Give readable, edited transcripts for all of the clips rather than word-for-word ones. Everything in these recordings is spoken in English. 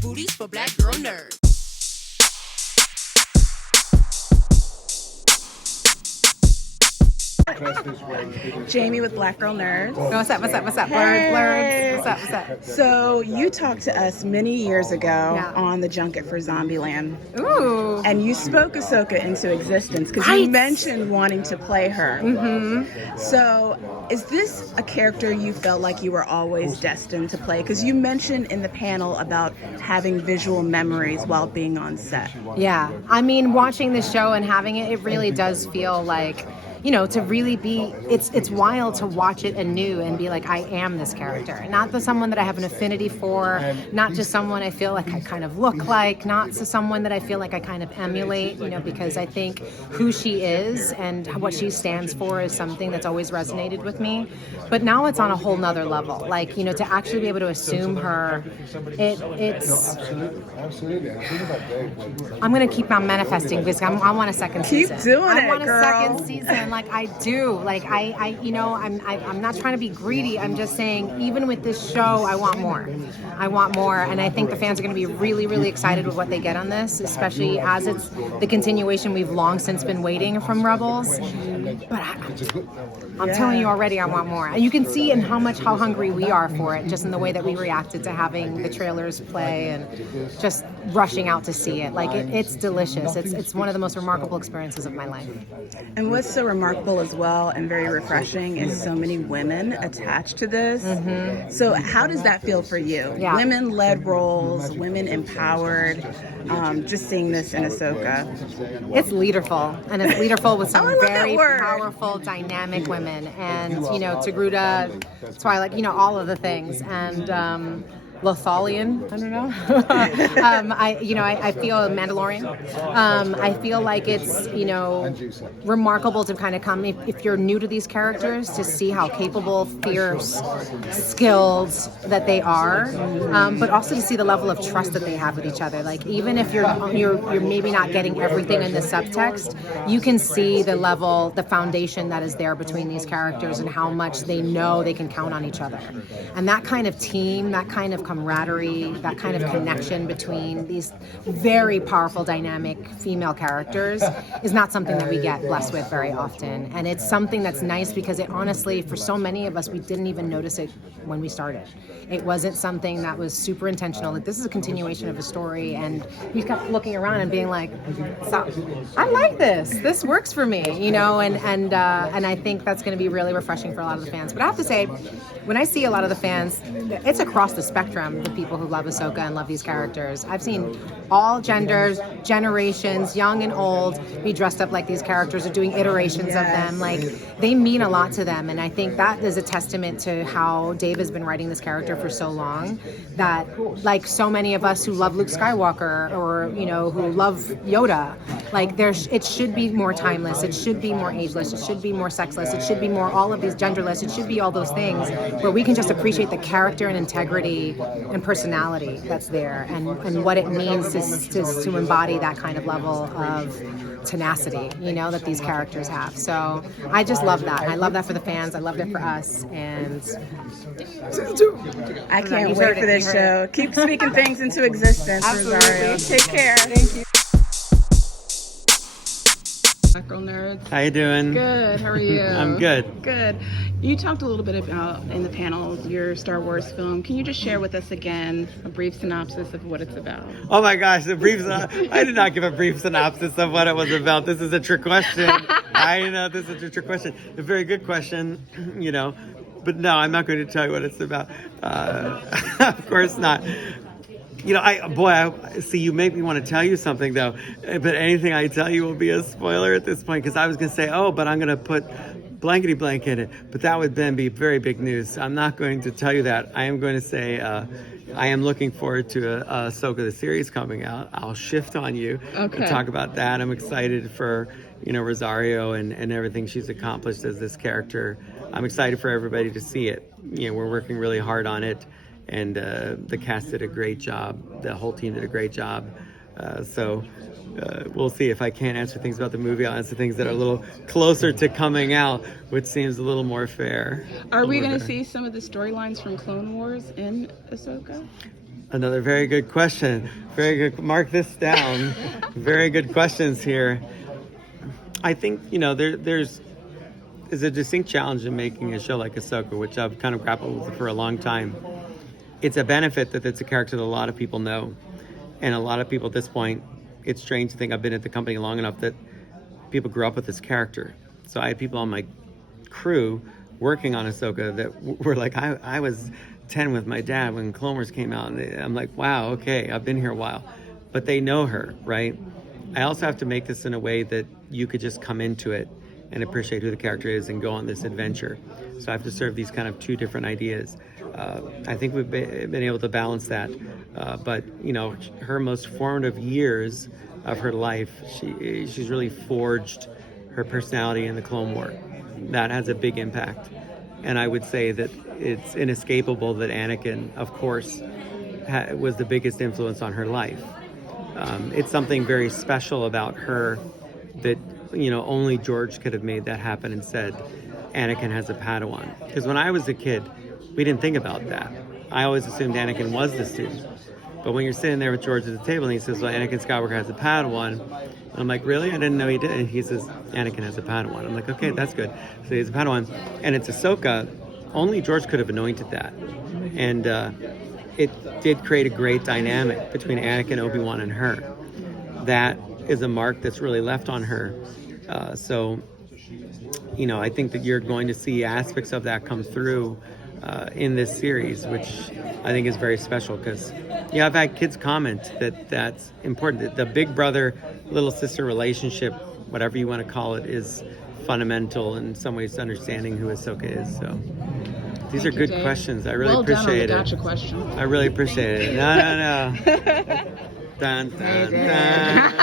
booties for black girl nerds. Jamie with Black Girl Nerds. What's up? Hey. Lars. What's up? So you talked to us many years ago on the junket for Zombieland. Ooh. And you spoke Ahsoka into existence because you mentioned wanting to play her. Mm-hmm. So is this a character you felt like you were always destined to play? Because you mentioned in the panel about having visual memories while being on set. Yeah. I mean, watching the show and having it, it really does feel like, you know, to really be, it's wild to watch it anew and be like, I am this character. Not the someone that I have an affinity for, not just someone I feel like I kind of look like, not to someone that I feel like I kind of emulate, you know, because I think who she is and what she stands for is something that's always resonated with me. But now it's on a whole nother level. Like, you know, to actually be able to assume her, it's... I'm going to keep on manifesting because I want a second season. Keep doing it, I want a girl. second season. Like I do, like I, you know, I'm not trying to be greedy. I'm just saying, even with this show, I want more. And I think the fans are going to be really, really excited with what they get on this, especially as it's the continuation we've long since been waiting from Rebels. But I'm telling you already, I want more. And you can see in how hungry we are for it, just in the way that we reacted to having the trailers play and just rushing out to see it. Like it's delicious. It's one of the most remarkable experiences of my life. And what's so remarkable as well and very refreshing is so many women attached to this. Mm-hmm. So how does that feel for you? Yeah. Women-led roles, women empowered, just seeing this in Ahsoka. It's leaderful, and it's leaderful with some very powerful, dynamic women. And, you know, Togruta, Twilight, you know, all of the things. And, Lothalion, I don't know. I feel Mandalorian. I feel like it's, you know, remarkable to kind of come, if you're new to these characters, to see how capable, fierce, skilled that they are, but also to see the level of trust that they have with each other. Like, even if you're maybe not getting everything in the subtext, you can see the level, the foundation that is there between these characters and how much they know they can count on each other. And that kind of team, that kind of camaraderie, that kind of connection between these very powerful, dynamic female characters is not something that we get blessed with very often. And it's something that's nice because it honestly, for so many of us, we didn't even notice it when we started. It wasn't something that was super intentional. Like, this is a continuation of a story, and we kept looking around and being like, I like this. This works for me, you know, and I think that's going to be really refreshing for a lot of the fans. But I have to say, when I see a lot of the fans, it's across the spectrum, the people who love Ahsoka and love these characters. I've seen all genders, generations, young and old, be dressed up like these characters or doing iterations of them. Like, they mean a lot to them. And I think that is a testament to how Dave has been writing this character for so long, that, like so many of us who love Luke Skywalker or, you know, who love Yoda, like, it should be more timeless. It should be more ageless. It should be more sexless. It should be more all of these genderless. It should be all those things where we can just appreciate the character and integrity and personality that's there, and what it means to embody that kind of level of tenacity, you know, that these characters have. So I just love that. I love that for the fans. I love that for us. And I can't wait for this show. Keep speaking things into existence, Rosario. Take care. Thank you. Black Girl Nerds. How you doing? Good. How are you? I'm good. Good. You talked a little bit about, in the panel, your Star Wars film. Can you just share with us again a brief synopsis of what it's about? Oh my gosh, I did not give a brief synopsis of what it was about. This is a trick question. I know this is a trick question. A very good question, you know. But no, I'm not going to tell you what it's about. Of course not. You know, see, you make me want to tell you something, though. But anything I tell you will be a spoiler at this point, because I was going to say, but I'm going to put blankety blank in it. But that would then be very big news. So I'm not going to tell you that. I am going to say I am looking forward to Ahsoka, the series coming out. I'll shift on you and talk about that. I'm excited for, you know, Rosario and everything she's accomplished as this character. I'm excited for everybody to see it. You know, we're working really hard on it. And the cast did a great job. The whole team did a great job. So we'll see. If I can't answer things about the movie, I'll answer things that are a little closer to coming out, which seems a little more fair. Are we going to see some of the storylines from Clone Wars in Ahsoka? Another very good question. Very good. Mark this down. Very good questions here. I think, there's a distinct challenge in making a show like Ahsoka, which I've kind of grappled with for a long time. It's a benefit that it's a character that a lot of people know. And a lot of people at this point, it's strange to think I've been at the company long enough that people grew up with this character. So I had people on my crew working on Ahsoka that were like, I was 10 with my dad when Clone Wars came out. And I'm like, wow, okay, I've been here a while. But they know her, right? I also have to make this in a way that you could just come into it and appreciate who the character is and go on this adventure. So I have to serve these kind of two different ideas. I think we've been able to balance that. But, her most formative years of her life, she's really forged her personality in the Clone War. That has a big impact. And I would say that it's inescapable that Anakin, of course, was the biggest influence on her life. It's something very special about her that, only George could have made that happen and said, Anakin has a Padawan. Because when I was a kid, we didn't think about that. I always assumed Anakin was the student. But when you're sitting there with George at the table and he says, well, Anakin Skywalker has a Padawan, I'm like, really? I didn't know he did. And he says, Anakin has a Padawan. I'm like, okay, that's good. So he has a Padawan. And it's Ahsoka. Only George could have anointed that. And it did create a great dynamic between Anakin, Obi-Wan, and her. That is a mark that's really left on her. So I think that you're going to see aspects of that come through in this series, which I think is very special because, I've had kids comment that that's important. The big brother, little sister relationship, whatever you want to call it, is fundamental in some ways to understanding who Ahsoka is. So these are good questions. I really appreciate it. Gotcha question. I really appreciate it. No. Dun, dun, dun.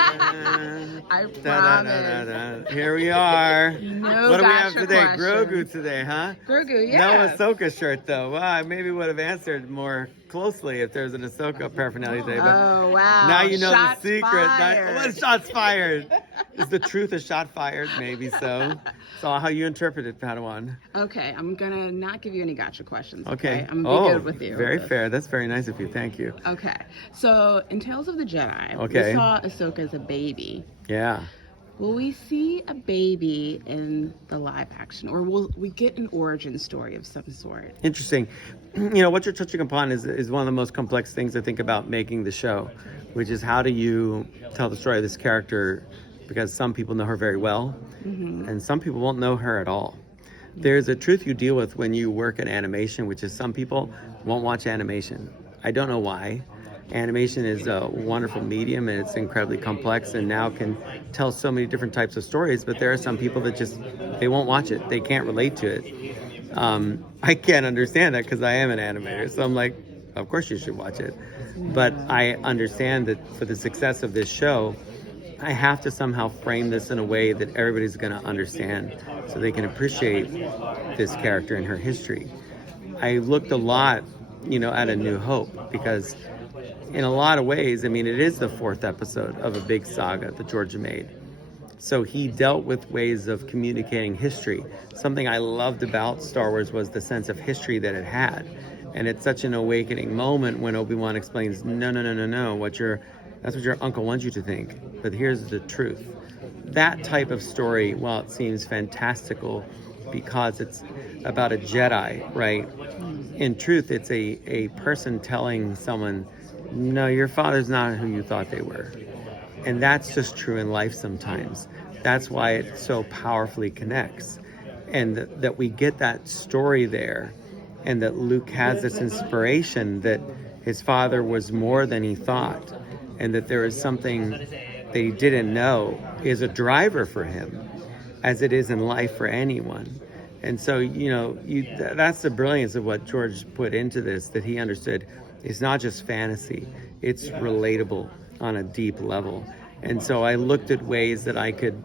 I promise. Here we are. No what do we have gotcha today? question. Grogu today, huh? Grogu, yeah. No Ahsoka shirt, though. Well, I maybe would have answered more closely if there's an Ahsoka paraphernalia today. But oh, wow. now you know Shots the secret. fired. Shots fired? Is the truth a shot fired? Maybe so. So how you interpret it, Padawan. Okay, I'm going to not give you any gotcha questions. Okay. I'm going to be good with you. Very fair. That's very nice of you. Thank you. Okay. So in Tales of the Jedi, we saw Ahsoka as a baby. Yeah. Will we see a baby in the live action, or will we get an origin story of some sort? Interesting. What you're touching upon is one of the most complex things I think about making the show, which is how do you tell the story of this character, because some people know her very well, and some people won't know her at all. There's a truth you deal with when you work in animation, which is some people won't watch animation. I don't know why. Animation is a wonderful medium and it's incredibly complex and now can tell so many different types of stories, but there are some people that they won't watch it. They can't relate to it. I can't understand that because I am an animator. So I'm like, of course you should watch it. But I understand that for the success of this show, I have to somehow frame this in a way that everybody's going to understand so they can appreciate this character and her history. I looked a lot, at A New Hope because in a lot of ways, it is the fourth episode of a big saga that George made. So he dealt with ways of communicating history. Something I loved about Star Wars was the sense of history that it had. And it's such an awakening moment when Obi-Wan explains, no, that's what your uncle wants you to think. But here's the truth. That type of story, while it seems fantastical because it's about a Jedi, right? In truth, it's a person telling someone, no, your father's not who you thought they were. And that's just true in life sometimes. That's why it so powerfully connects. And that we get that story there, and that Luke has this inspiration that his father was more than he thought, and that there is something that he didn't know is a driver for him, as it is in life for anyone. And so, that's the brilliance of what George put into this, that he understood it's not just fantasy, it's relatable on a deep level. And so I looked at ways that I could,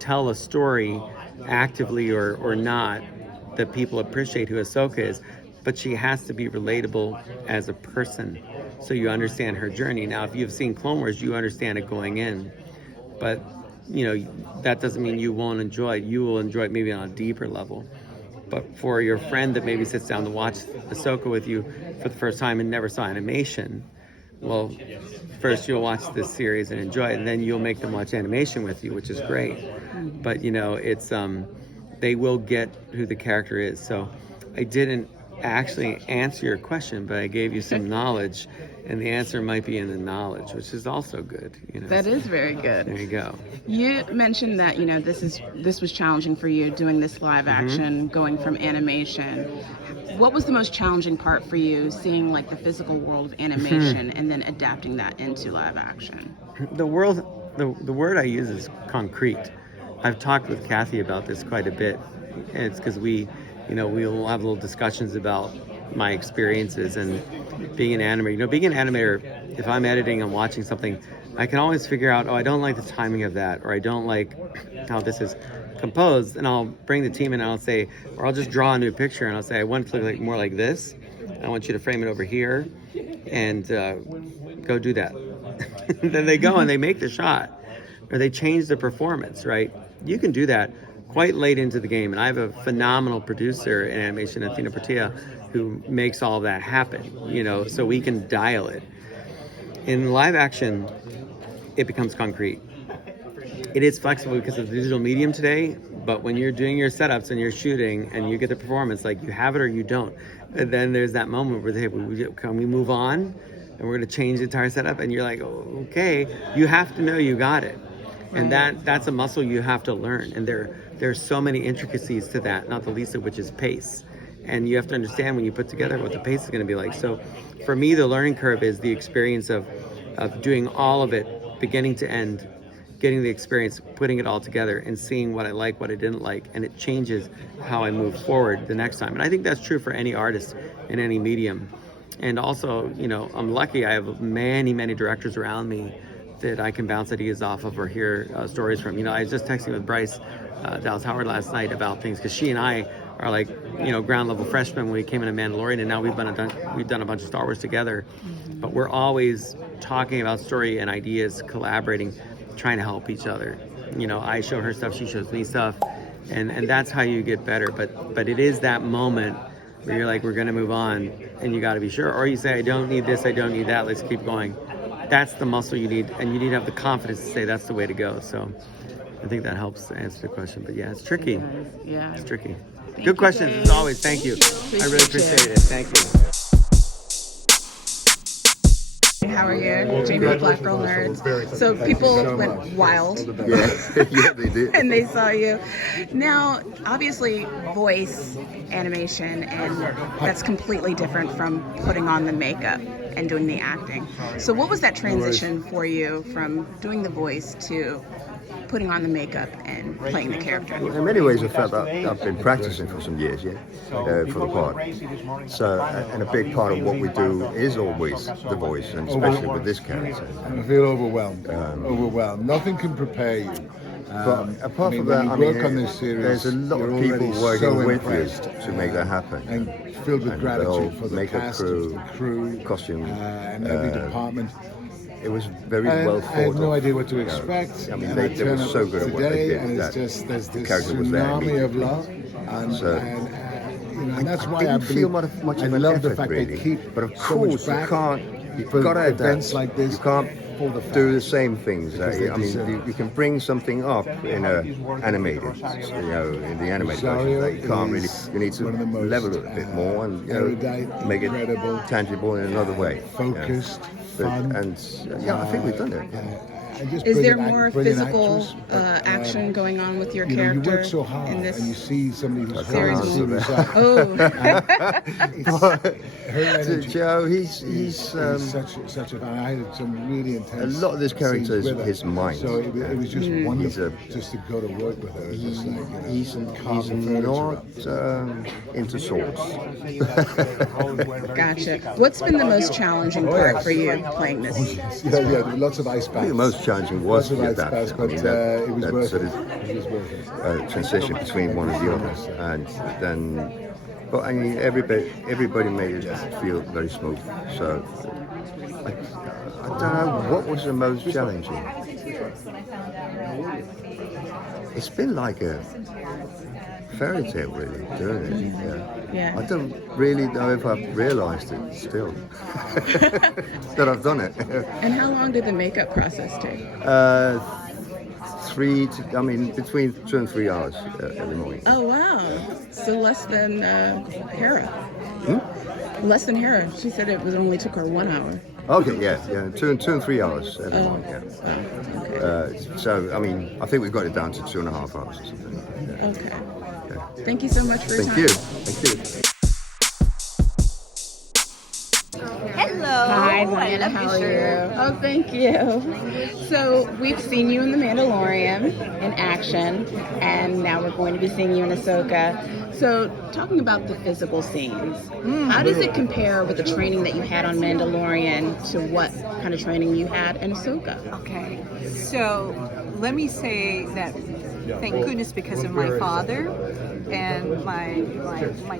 tell a story actively or not that people appreciate who Ahsoka is, but she has to be relatable as a person so you understand her journey. Now, if you've seen Clone Wars, you understand it going in, but that doesn't mean you won't enjoy it. You will enjoy it maybe on a deeper level. But for your friend that maybe sits down to watch Ahsoka with you for the first time and never saw animation, well, first you'll watch this series and enjoy it, and then you'll make them watch animation with you, which is great. But it's they will get who the character is. So I didn't actually answer your question, but I gave you some knowledge, and the answer might be in the knowledge, which is also good. That is very good. There you go. You mentioned that this was challenging for you, doing this live action, going from animation. What was the most challenging part for you, seeing like the physical world of animation and then adapting that into live action? The word I use is concrete. I've talked with Kathy about this quite a bit. It's because we'll have little discussions about my experiences and being an animator. Being an animator, if I'm editing and watching something, I can always figure out, I don't like the timing of that, or I don't like how this is composed, and I'll bring the team in and I'll say, or I'll just draw a new picture and I'll say, I want it to look more like this. I want you to frame it over here and go do that. Then they go and they make the shot, or they change the performance, right? You can do that quite late into the game, and I have a phenomenal producer in animation, Athena Portilla, who makes all that happen, so we can dial it. In live action, it becomes concrete. It is flexible because of the digital medium today, but when you're doing your setups and you're shooting and you get the performance, like you have it or you don't, and then there's that moment where they say, can we move on? And we're going to change the entire setup, and you're like, oh, okay, you have to know you got it. And that's a muscle you have to learn. And there's so many intricacies to that, not the least of which is pace. And you have to understand when you put together what the pace is going to be like. So for me, the learning curve is the experience of doing all of it, beginning to end, getting the experience, putting it all together, and seeing what I like, what I didn't like, and it changes how I move forward the next time. And I think that's true for any artist in any medium. And also, I'm lucky I have many, many directors around me that I can bounce ideas off of or hear stories from. I was just texting with Bryce Dallas Howard last night about things, because she and I are like, ground level freshmen when we came into Mandalorian, and now we've done a bunch of Star Wars together. But we're always talking about story and ideas, collaborating, trying to help each other. I show her stuff, she shows me stuff, and that's how you get better. But it is that moment where you're like, we're gonna move on, and you got to be sure, or you say, I don't need this, I don't need that, let's keep going. That's the muscle you need, and you need to have the confidence to say that's the way to go. So I think that helps to answer the question. But yeah, it's tricky. Yeah, it's tricky. Good questions as always. Thank you. I really appreciate it. Thank you. How are you? Jamie with Black Girl Nerds. So people went wild. Yeah, they did. And they saw you. Now, obviously, voice animation, and that's completely different from putting on the makeup and doing the acting. So what was that transition for you from doing the voice to putting on the makeup and playing the character? In many ways, I felt that I've been practicing for some years, for the part. So, and a big part of what we do is always the voice, and especially with this character. I feel overwhelmed. Overwhelmed. Nothing can prepare you. But apart from that, work on this series, there's a lot of people working with you to make that happen. And filled with gratitude for the makeup cast, crew, the crew, costume, and every department. It was very well thought of. I had no idea what to expect. I mean, they were so good at what they did. And it's just, there's this tsunami of love. And that's why I feel much of I an love effort, the fact really. they keep but of so course, much back you've got to events like this. You can't do the same things. I mean, you can bring something up in a animated, in the animated version. You can't really. You need to level it a bit more and make it tangible in another way. Focused, fun, and I think we've done it. Is there more physical action going on with your character you work so hard in this and you see somebody who's series? Oh, Joe, he's such a. I had some really intense. A lot of this character is his mind. So it was just wonderful just to go to work with her. Just like, he's not into swords. Gotcha. What's been the most challenging part for you playing this? Yeah, lots of ice baths. I think the most challenging was to get that. But it was worth sort it. of transition between one and the other, and then. But I mean, everybody made it feel very smooth. So I don't know what was the most challenging. It's been like a fairy tale, really, doing it. Yeah. I don't really know if I've realised it still that I've done it. And how long did the makeup process take? Between 2 and 3 hours every morning. Oh wow! So less than Hera. Less than Hera. She said it only took her 1 hour. Okay, yeah, 2 and 3 hours every morning. Yeah. Okay. I think we've got it down to 2.5 hours or something. Yeah. Okay. Yeah. Thank you so much for your time. Thank you. Hello. Hi, Diana. How are you? Oh, thank you. So we've seen you in The Mandalorian in action, and now we're going to be seeing you in Ahsoka. So, talking about the physical scenes, how does it compare with the training that you had on Mandalorian to what kind of training you had in Ahsoka? Okay, so let me say that thank goodness because of my father and my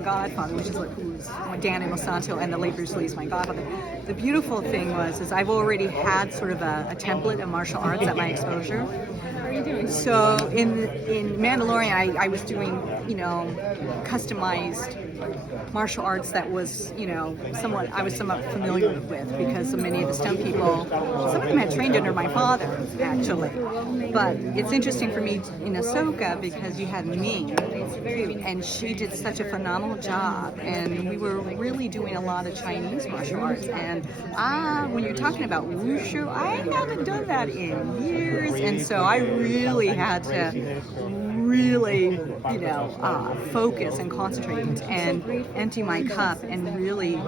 godfather, who's Dan Inosanto, and the late Bruce Lee's my godfather. The beautiful thing is I've already had sort of a template of martial arts at my exposure. So in Mandalorian, I was doing, customized martial arts that was, I was somewhat familiar with because so many of the stunt people, some of them had trained under my father, actually. But it's interesting for me in Ahsoka because you had Ming, and she did such a phenomenal job, and we were really doing a lot of Chinese martial arts. And when you're talking about wushu, I haven't done that in years, and so I really had to focus and concentrate and empty my cup and really,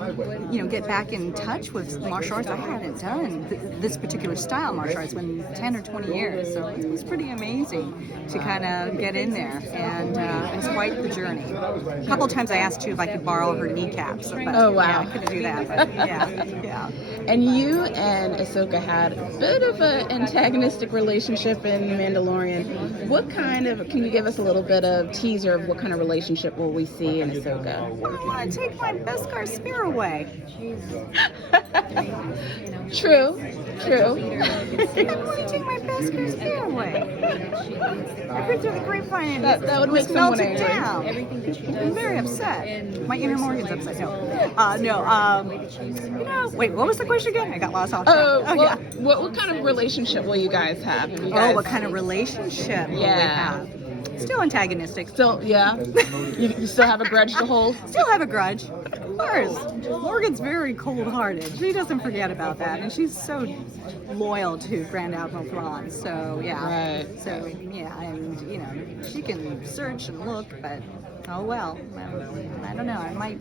get back in touch with martial arts. I hadn't done this particular style martial arts in 10 or 20 years, so it was pretty amazing to kind of get in there, and it's quite the journey. A couple of times I asked too if I could borrow her kneecaps, but Oh, wow. yeah, I couldn't do that. But, yeah. And you and Ahsoka had a bit of an antagonistic relationship in Mandalorian. What kind of, can you give us a little bit of teaser of what kind of relationship will we see in Ahsoka? I want to take my Beskar spear away. True. I'm going to take my Beskar spear away. I've heard through the grapevine. That would make someone melted angry. down. I'm very upset. My inner Morgan's upset. Wait, what was the question again? I got lost off track. What kind of relationship will you guys have? Have you guys... what kind of relationship will we have? Still antagonistic. Still, yeah? You still have a grudge to hold? Still have a grudge. Of course. Morgan's very cold-hearted. She doesn't forget about that, and she's so loyal to Grand Admiral Thrawn. So yeah. Right. So yeah, and she can search and look, but oh well. I don't know. I might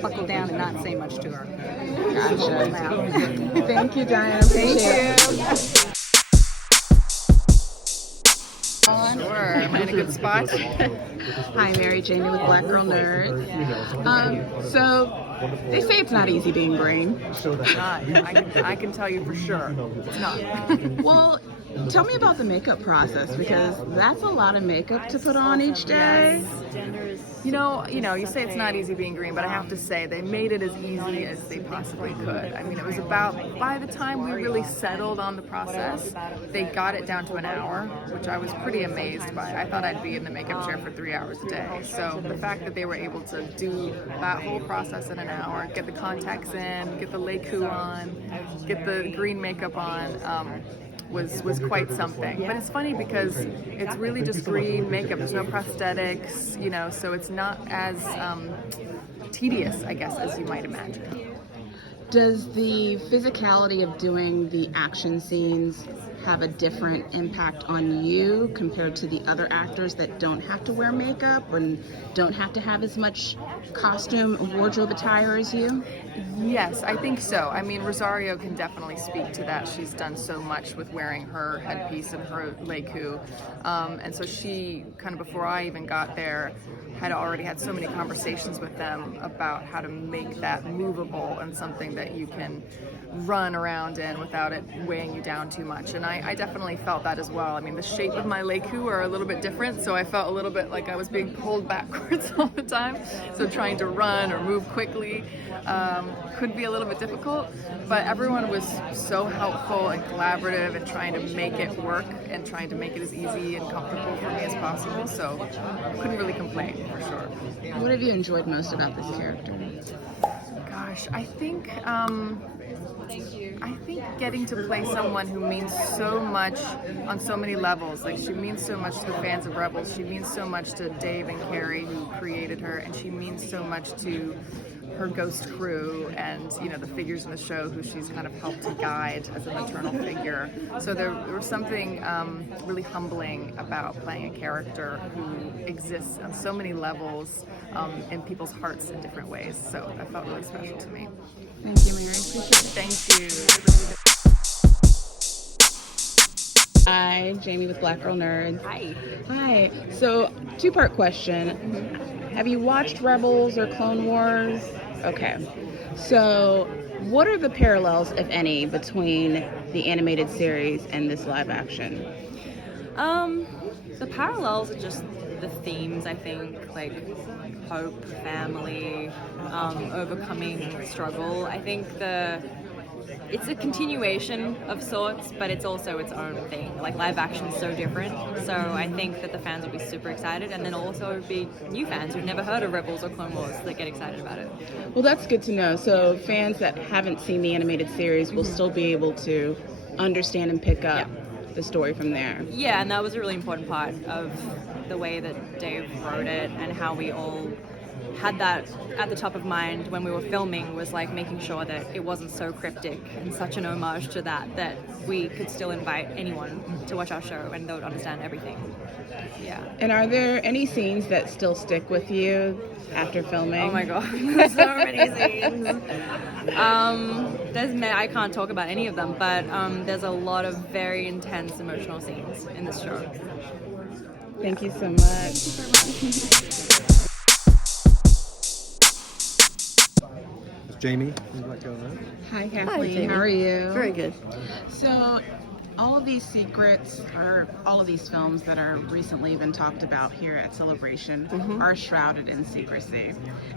buckle down and not say much to her. Gotcha. Thank you, Diana. Thank you. Sure. Am I in a good spot? Hi, Mary Janie with Black Girl Nerds. So they say it's not easy being green. It's not. I can tell you for sure. It's not. Well, tell me about the makeup process, because that's a lot of makeup to put on each day. You say it's not easy being green, but I have to say they made it as easy as they possibly could. I mean, it was about, by the time we really settled on the process, they got it down to an hour, which I was pretty amazed by. I thought I'd be in the makeup chair for 3 hours a day. So the fact that they were able to do that whole process in an hour, get the contacts in, get the leiku on, get the green makeup on, was quite something. But it's funny because it's really just green makeup. There's no prosthetics, so it's not as tedious, I guess, as you might imagine. Does the physicality of doing the action scenes have a different impact on you compared to the other actors that don't have to wear makeup and don't have to have as much costume or wardrobe attire as you? Yes, I think so. I mean, Rosario can definitely speak to that. She's done so much with wearing her headpiece and her leiku. And so she, kind of before I even got there, had already had so many conversations with them about how to make that movable and something that you can run around in without it weighing you down too much. And I definitely felt that as well. I mean, the shape of my Leiku are a little bit different, so I felt a little bit like I was being pulled backwards all the time. So trying to run or move quickly could be a little bit difficult, but everyone was so helpful and collaborative and trying to make it work and trying to make it as easy and comfortable for me as possible. So couldn't really complain, for sure. What have you enjoyed most about this character? Gosh, I think getting to play someone who means so much on so many levels. Like, she means so much to the fans of Rebels. She means so much to Dave and Carrie, who created her, and she means so much to her ghost crew and, you know, the figures in the show who she's kind of helped to guide as a maternal figure. So there was something really humbling about playing a character who exists on so many levels in people's hearts in different ways. So that felt really special to me. Thank you, Mary. Appreciate it. Thank you. Hi, Jamie with Black Girl Nerds. Hi. Hi. So, two-part question. Have you watched Rebels or Clone Wars? Okay. So, what are the parallels, if any, between the animated series and this live action? The parallels are just the themes, I think, like hope, family, overcoming struggle. I think it's a continuation of sorts, but it's also its own thing. Like, live action is so different, so I think that the fans will be super excited, and then also be new fans who've never heard of Rebels or Clone Wars that get excited about it. Well, that's good to know. So fans that haven't seen the animated series will still be able to understand and pick up the story from there. Yeah, and that was a really important part of the way that Dave wrote it, and how we all had that at the top of mind when we were filming, was like making sure that it wasn't so cryptic and such an homage to that we could still invite anyone to watch our show and they would understand everything. Yeah. And are there any scenes that still stick with you after filming? Oh my god, there's so many scenes. I can't talk about any of them, but there's a lot of very intense emotional scenes in this show. Thank you so much. Jamie. Hi, Kathleen. Hi, Jamie. How are you? Very good. So, all of these secrets, or all of these films that are recently been talked about here at Celebration, are shrouded in secrecy.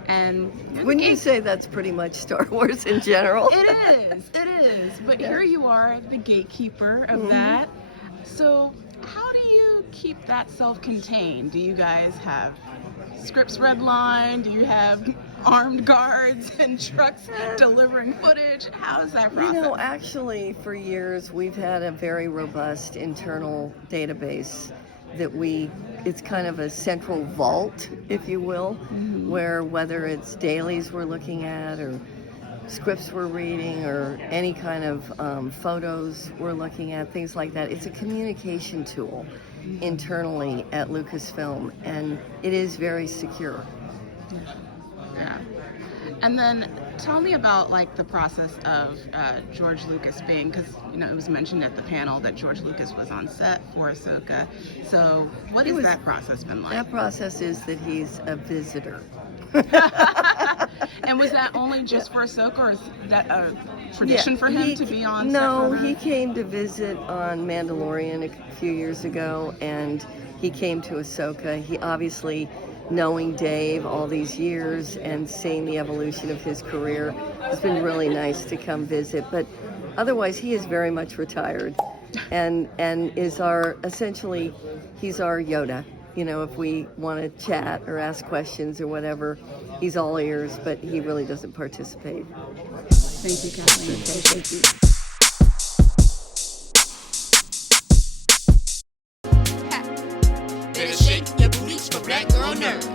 And Wouldn't you say that's pretty much Star Wars in general? It is. But here you are, the gatekeeper of that. So, how do you keep that self-contained? Do you guys have scripts redlined? Do you have armed guards and trucks delivering footage? How is that process? You know, actually, for years, we've had a very robust internal database that it's kind of a central vault, if you will, where whether it's dailies we're looking at, or scripts we're reading, or any kind of photos we're looking at, things like that, it's a communication tool internally at Lucasfilm, and it is very secure. Yeah. And then tell me about like the process of George Lucas being, because you know it was mentioned at the panel that George Lucas was on set for Ahsoka. So what has that process been like? That process is that he's a visitor. And was that only just for Ahsoka, or is that a tradition for him to be on set? No, he came to visit on Mandalorian a few years ago, and he came to Ahsoka. He obviously, knowing Dave all these years and seeing the evolution of his career, it's been really nice to come visit. But otherwise, he is very much retired, and is essentially, he's our Yoda. You know, if we want to chat or ask questions or whatever, he's all ears, but he really doesn't participate. Thank you, Kathleen. Thank you. Better shake your booties for Black Girl Nerds.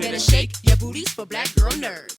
Better shake your booties for Black Girl Nerds.